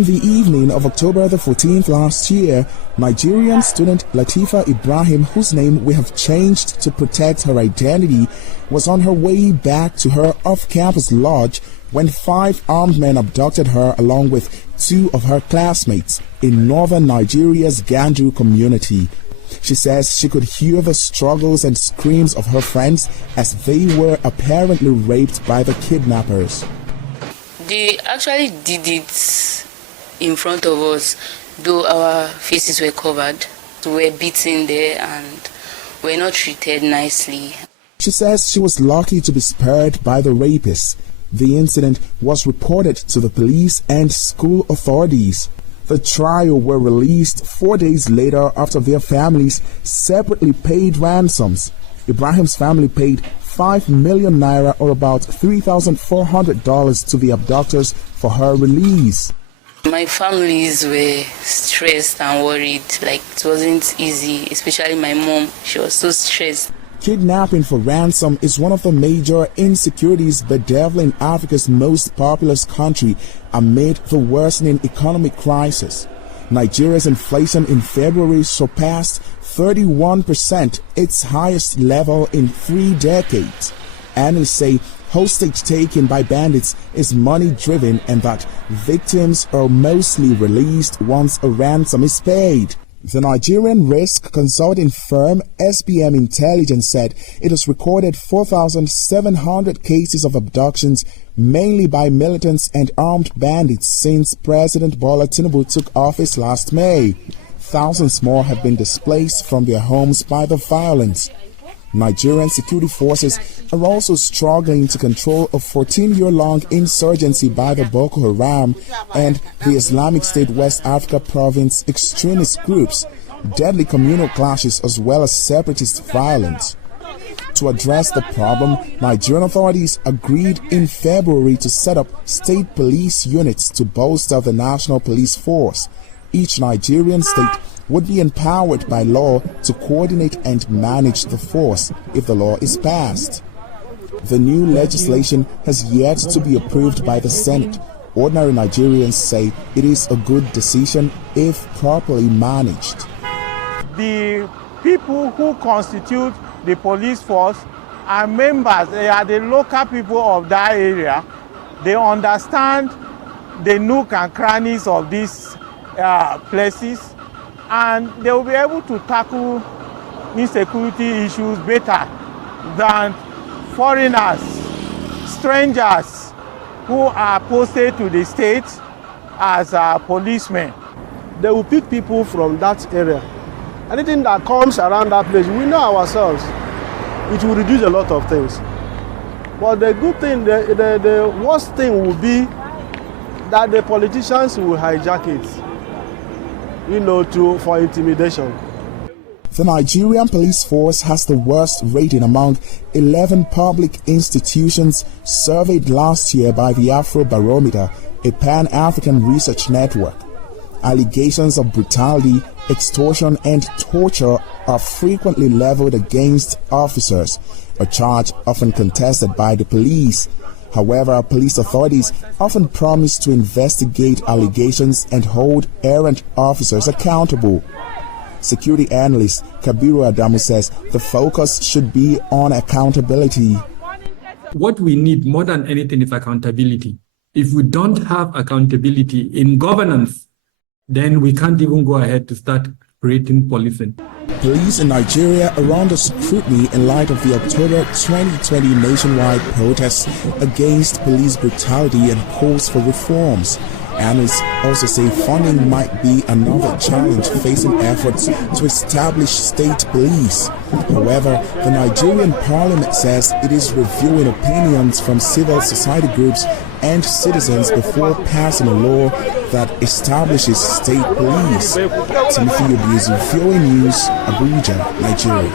On the evening of October the 14th last year, Nigerian student Latifa Ibrahim, whose name we have changed to protect her identity, was on her way back to her off-campus lodge when 5 armed men abducted her along with 2 of her classmates in northern Nigeria's Ganju community. She says she could hear the struggles and screams of her friends as they were apparently raped by the kidnappers. They actually did it in front of us, though our faces were covered. We were beaten there and were not treated nicely. She says she was lucky to be spared by the rapists. The incident was reported to the police and school authorities. The trio were released 4 days later after their families separately paid ransoms. Ibrahim's family paid 5 million naira, or about $3,400, to the abductors for her release. My families were stressed and worried, like it wasn't easy, especially my mom. She was so stressed. Kidnapping for ransom is one of the major insecurities bedeviling Africa's most populous country amid the worsening economic crisis. Nigeria's inflation in February surpassed 31%, its highest level in 3 decades. Analysts say hostage taken by bandits is money-driven and that victims are mostly released once a ransom is paid. The Nigerian risk consulting firm SBM Intelligence said it has recorded 4,700 cases of abductions, mainly by militants and armed bandits, since President Bola Tinubu took office last May. Thousands more have been displaced from their homes by the violence. Nigerian security forces are also struggling to control a 14-year-long insurgency by the Boko Haram and the Islamic State West Africa province extremist groups, deadly communal clashes as well as separatist violence. To address the problem, Nigerian authorities agreed in February to set up state police units to bolster the national police force. Each Nigerian state would be empowered by law to coordinate and manage the force if the law is passed. The new legislation has yet to be approved by the Senate. Ordinary Nigerians say it is a good decision if properly managed. The people who constitute the police force are members, they are the local people of that area. They understand the nook and crannies of these places, and they will be able to tackle insecurity issues better than foreigners, strangers who are posted to the state as policemen. They will pick people from that area. Anything that comes around that place, we know ourselves, it will reduce a lot of things. But the good thing, the worst thing will be that the politicians will hijack it, for intimidation. The Nigerian police force has the worst rating among 11 public institutions surveyed last year by the Afrobarometer, a pan-African research network. Allegations of brutality, extortion, and torture are frequently leveled against officers, a charge often contested by the police. However, police authorities often promise to investigate allegations and hold errant officers accountable. Security analyst Kabiru Adamu says the focus should be on accountability. What we need more than anything is accountability. If we don't have accountability in governance, then we can't even go ahead to start creating policing. Police in Nigeria are under scrutiny in light of the October 2020 nationwide protests against police brutality and calls for reforms. Analysts also say funding might be another challenge facing efforts to establish state police. However, the Nigerian parliament says it is reviewing opinions from civil society groups and citizens before passing a law that establishes state police. Timothy Obiezu, VOA News, Abuja, Nigeria.